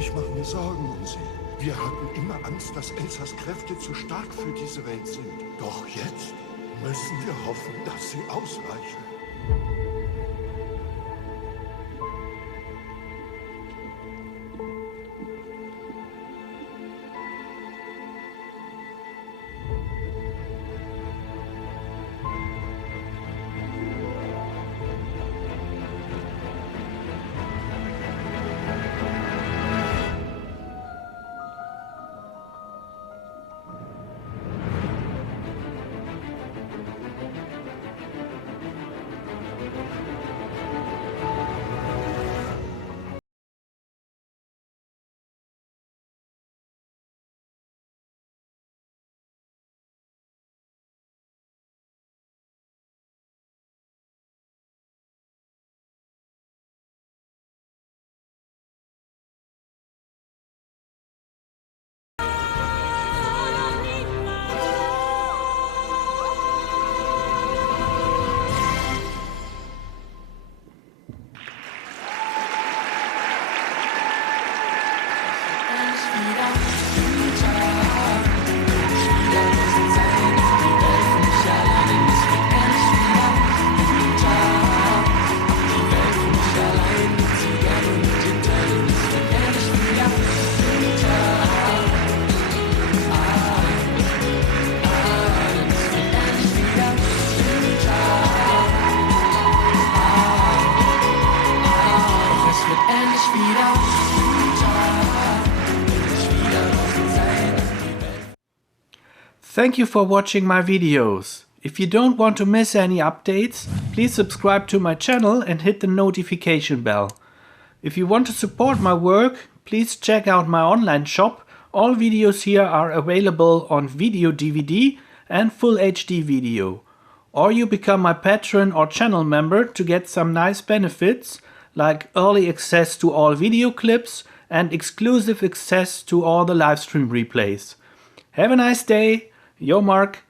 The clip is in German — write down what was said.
Ich mache mir Sorgen um sie. Wir hatten immer Angst, dass Elsas Kräfte zu stark für diese Welt sind. Doch jetzt müssen wir hoffen, dass sie ausreichen. Thank you for watching my videos. If you don't want to miss any updates, please subscribe to my channel and hit the notification bell. If you want to support my work, please check out my online shop. All videos here are available on video DVD and full HD video. Or you become my patron or channel member to get some nice benefits like early access to all video clips and exclusive access to all the livestream replays. Have a nice day. Your Mark.